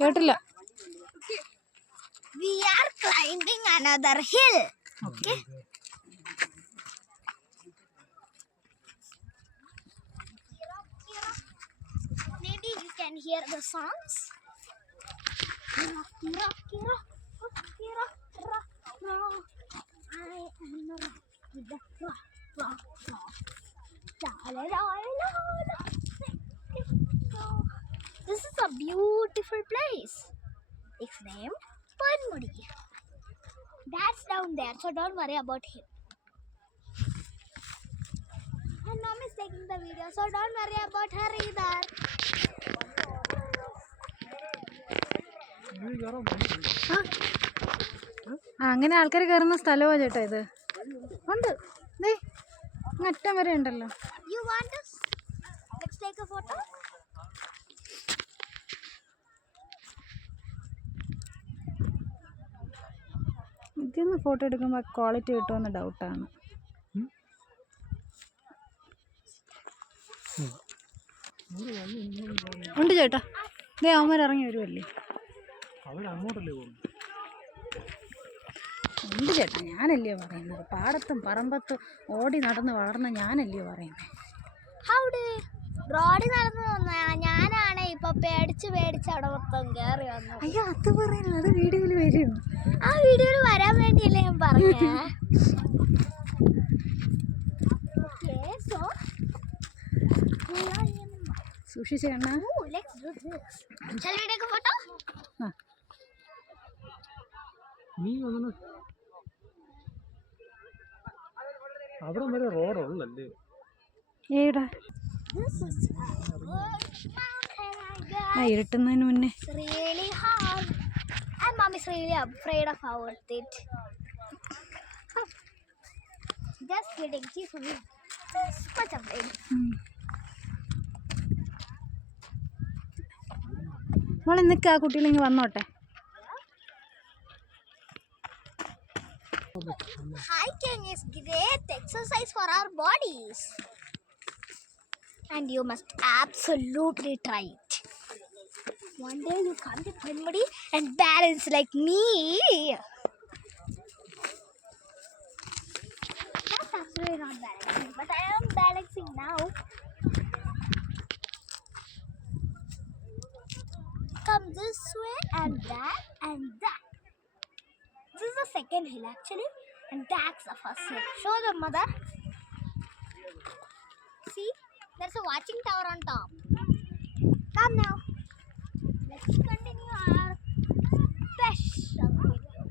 കേട്ടില്ല. We are climbing another hill. Okay. Maybe you can hear the songs. This is a beautiful place. It's named Panmudi. Dad's down there, so don't worry about him. And mom is taking the video, so don't worry about her either. അങ്ങനെ ആൾക്കാർ കയറുന്ന സ്ഥലമാണ് ചേട്ടാ ഇത്. ഉണ്ട്, അറ്റം വരെ ഉണ്ടല്ലോ. You want us? Let's take a photo. ഇതിന്ന് ഫോട്ടോ എടുക്കുമ്പോൾ ക്വാളിറ്റി കിട്ടുമെന്ന് ഡൗട്ടാണ്. ഉണ്ട് ചേട്ടാ, അവന്മാർ ഇറങ്ങി വരുമല്ലേ. ഉണ്ട് ചേട്ടാ, ഞാനല്ലയോ പറയുന്നത്. പാടത്തും പറമ്പത്തും ഓടി നടന്ന് വളർന്ന ഞാനല്ലയോ പറയുന്നത്. റോഡിൽ നടന്നു ഞാനാണ് ഇപ്പൊ പേടിച്ച് അവിടെ മൊത്തം കയറി വന്നു. അയ്യോ, അത് പറയുന്നത് അത് വീഡിയോയിൽ വരും. ആ വീഡിയോയിൽ വരാൻ വേണ്ടിയല്ലേ ഞാൻ പറഞ്ഞേ. സൂക്ഷിച്ച് കണ്ണ. ഫോട്ടോ അവിടെ വരെ റോഡുള്ളല്ലേ. ഏടാ ഇരുട്ടുന്നതിന് മുന്നേ. really hard and mom is really afraid of it. Just kidding, she's really much afraid. മോളെ നിൽക്കുക, ആ കുട്ടികളിങ്ങ് വന്നോട്ടെ. Hiking is great exercise for our bodies. And you must absolutely try it. One day you come to Panmudi and balance like me. That's actually not balancing, but I am balancing now. Come this way and that and that. This is the second hill actually, and that's the first hill. Show them, mother. See? There's a watching tower on top. Come now. Let's continue our special video.